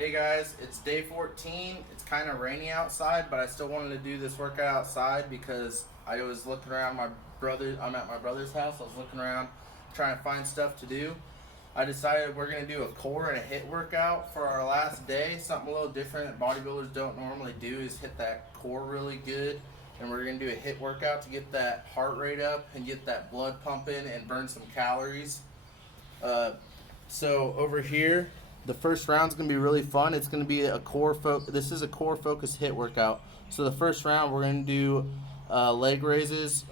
Hey guys, it's day 14. It's kind of rainy outside, but I still wanted to do this workout outside because I was looking around I'm at my brother's house. I was looking around trying to find stuff to do. I decided we're going to do a core and a HIIT workout for our last day. Something a little different that bodybuilders don't normally do is hit that core really good. And we're going to do a HIIT workout to get that heart rate up and get that blood pumping and burn some calories. So over here, the first round's gonna be really fun. It's gonna be this is a core focused HIIT workout. So the first round we're gonna do leg raise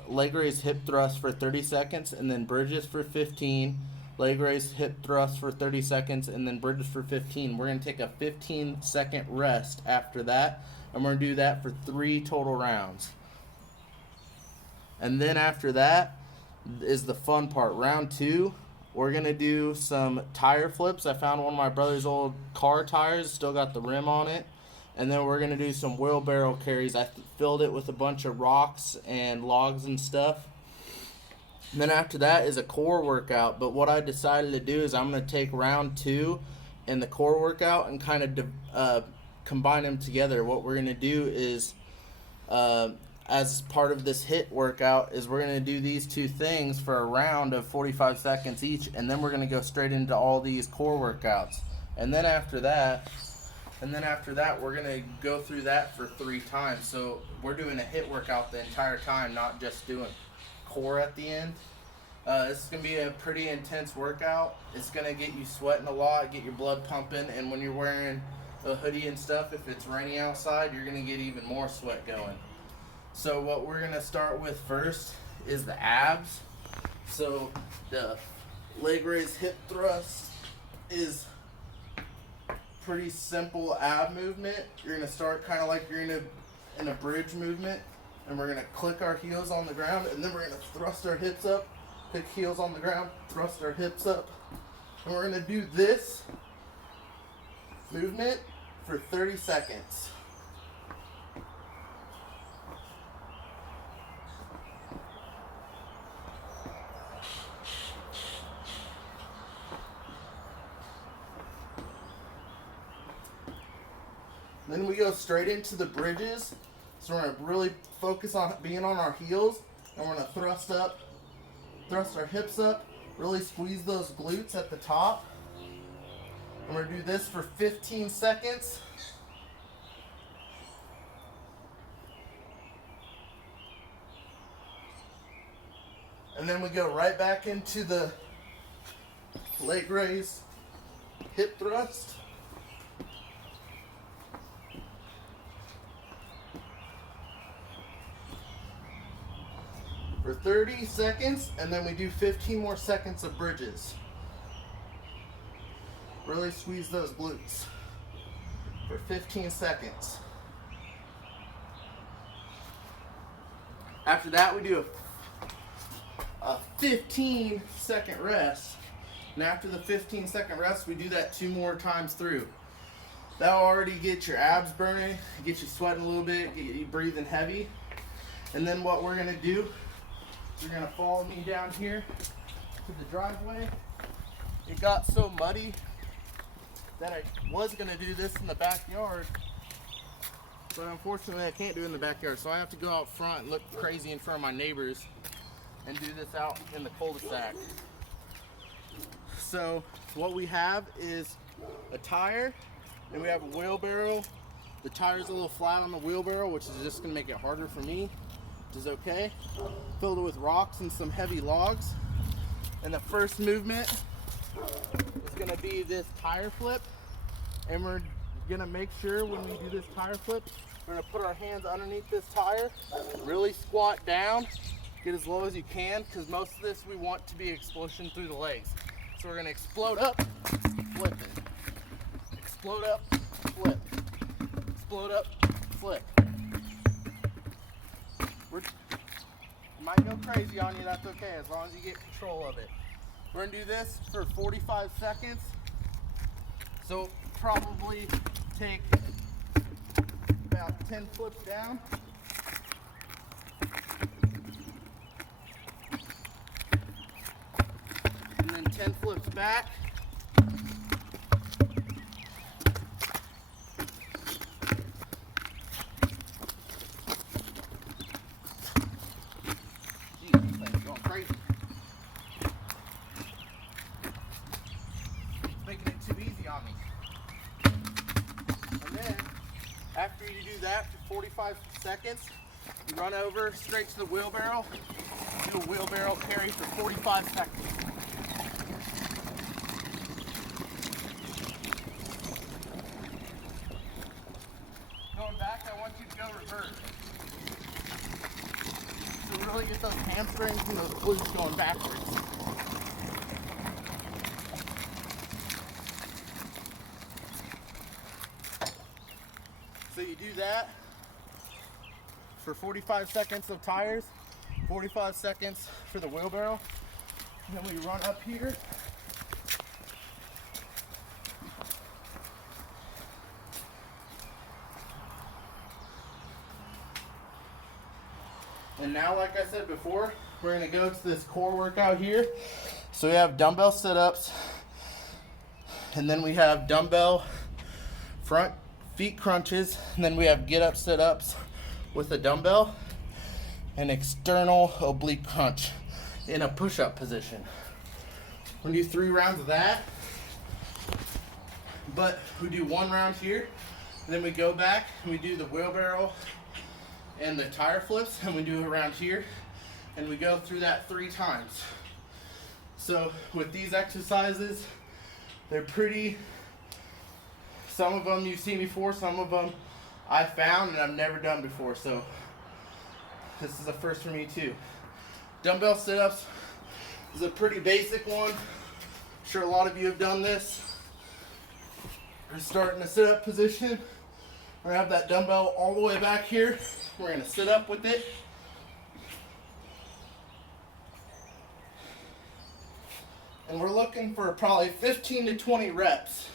hip thrust for 30 seconds, and then bridges for 15. Leg raise hip thrust for 30 seconds, and then bridges for 15. We're gonna take a 15-second rest after that, and we're gonna do that for 3 total rounds. And then after that is the fun part. Round 2. We're going to do some tire flips. I found one of my brother's old car tires. Still got the rim on it. And then we're going to do some wheelbarrow carries. I filled it with a bunch of rocks and logs and stuff. And then after that is a core workout. But what I decided to do is I'm going to take round 2 and the core workout and kind of combine them together. What we're going to do is as part of this HIIT workout is we're going to do these 2 things for a round of 45 seconds each, and then we're going to go straight into all these core workouts. And then after that we're going to go through that for 3 times. So we're doing a HIIT workout the entire time, not just doing core at the end. This is going to be a pretty intense workout. It's going to get you sweating a lot, get your blood pumping, and when you're wearing a hoodie and stuff, if it's raining outside, you're going to get even more sweat going. So what we're going to start with first is the abs. So the leg raise hip thrust is pretty simple ab movement. You're going to start kind of like you're in a bridge movement, and we're going to click our heels on the ground, and then we're going to thrust our hips up, click heels on the ground, thrust our hips up. And we're going to do this movement for 30 seconds. Then we go straight into the bridges. So we're going to really focus on being on our heels, and we're going to thrust our hips up, really squeeze those glutes at the top. And we're going to do this for 15 seconds. And then we go right back into the leg raise hip thrust. For 30 seconds, and then we do 15 more seconds of bridges. Really squeeze those glutes for 15 seconds. After that, we do a 15-second rest. And after the 15-second rest, we do that 2 more times through. That'll already get your abs burning, get you sweating a little bit, get you breathing heavy. And then what we're going to do, you're going to follow me down here to the driveway. It got so muddy that I was going to do this in the backyard, but unfortunately I can't do it in the backyard, so I have to go out front and look crazy in front of my neighbors and do this out in the cul-de-sac. So what we have is a tire, and we have a wheelbarrow. The tire's a little flat on the wheelbarrow, which is just going to make it harder for me, which is okay. Filled it with rocks and some heavy logs. And the first movement is going to be this tire flip. And we're going to make sure when we do this tire flip, we're going to put our hands underneath this tire, really squat down, get as low as you can, because most of this we want to be explosion through the legs. So we're going to explode up, flip it. Explode up, flip. Explode up, flip. It might go crazy on you, that's okay, as long as you get control of it. We're going to do this for 45 seconds. So probably take about 10 flips down. And then 10 flips back. After you do that for 45 seconds, you run over straight to the wheelbarrow, do a wheelbarrow carry for 45 seconds. Going back, I want you to go reverse. So really get those hamstrings and those glutes going backwards. So you do that for 45 seconds of tires, 45 seconds for the wheelbarrow. And then we run up here. And now, like I said before, we're gonna go to this core workout here. So we have dumbbell sit-ups, and then we have dumbbell front feet crunches, and then we have get-up sit-ups with a dumbbell and external oblique crunch in a push-up position. We're gonna do 3 rounds of that, but we do 1 round here, and then we go back and we do the wheelbarrow and the tire flips, and we do it around here, and we go through that 3 times. So with these exercises, they're pretty, some of them you've seen before, some of them I found and I've never done before, so this is a first for me too. Dumbbell sit-ups is a pretty basic one. I'm sure a lot of you have done this. We're starting a sit-up position. We're gonna have that dumbbell all the way back here. We're gonna sit up with it. And we're looking for probably 15 to 20 reps,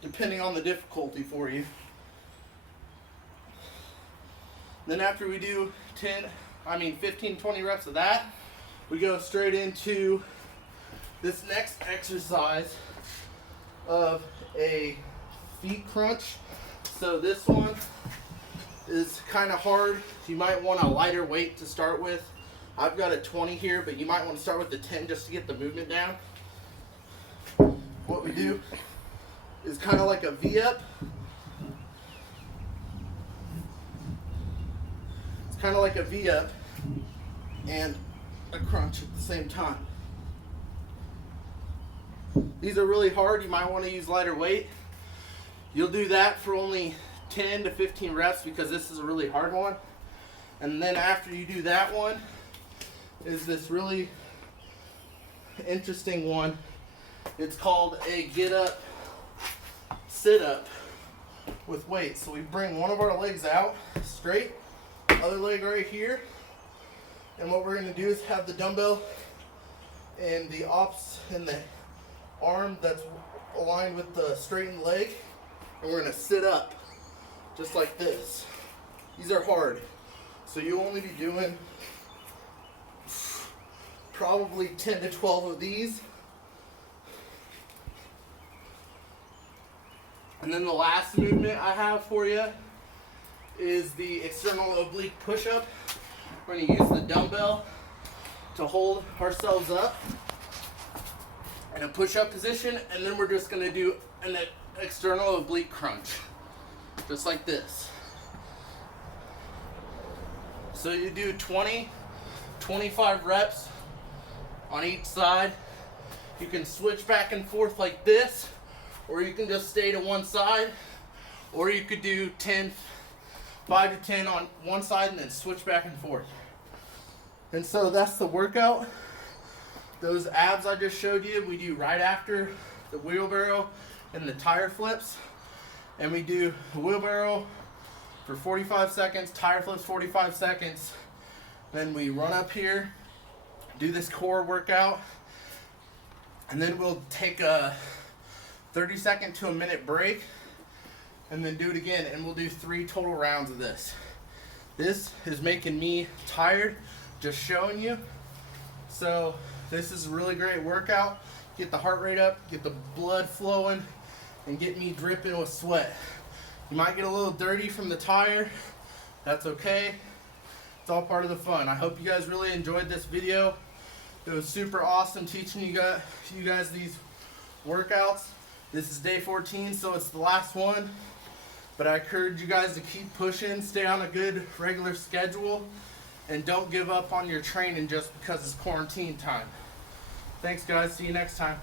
depending on the difficulty for you. Then after we do 15, 20 reps of that, we go straight into this next exercise of a feet crunch. So this one is kind of hard. You might want a lighter weight to start with. I've got a 20 here, but you might want to start with the 10 just to get the movement down. What we do is kind of like a V-up. It's kind of like a V-up and a crunch at the same time. These are really hard. You might want to use lighter weight. You'll do that for only 10 to 15 reps because this is a really hard one. And then after you do that one is this really interesting one. It's called a get up sit up with weights. So we bring one of our legs out straight, other leg right here. And what we're going to do is have the dumbbell and the arm that's aligned with the straightened leg. And we're going to sit up just like this. These are hard. So you'll only be doing probably 10 to 12 of these. And then the last movement I have for you is the external oblique push-up. We're going to use the dumbbell to hold ourselves up in a push-up position, and then we're just going to do an external oblique crunch, just like this. So you do 20, 25 reps on each side. You can switch back and forth like this, or you can just stay to one side, or you could do 5 to 10 on one side and then switch back and forth. And so that's the workout. Those abs I just showed you, we do right after the wheelbarrow and the tire flips. And we do the wheelbarrow for 45 seconds, tire flips 45 seconds. Then we run up here, do this core workout, and then we'll take a 30-second to a minute break, and then do it again, and we'll do 3 total rounds of this. This is making me tired just showing you. So this is a really great workout. Get the heart rate up, get the blood flowing, and get me dripping with sweat. You might get a little dirty from the tire. That's okay. It's all part of the fun. I hope you guys really enjoyed this video. It was super awesome teaching you guys these workouts. This is day 14, so it's the last one. But I encourage you guys to keep pushing, stay on a good regular schedule, and don't give up on your training just because it's quarantine time. Thanks, guys. See you next time.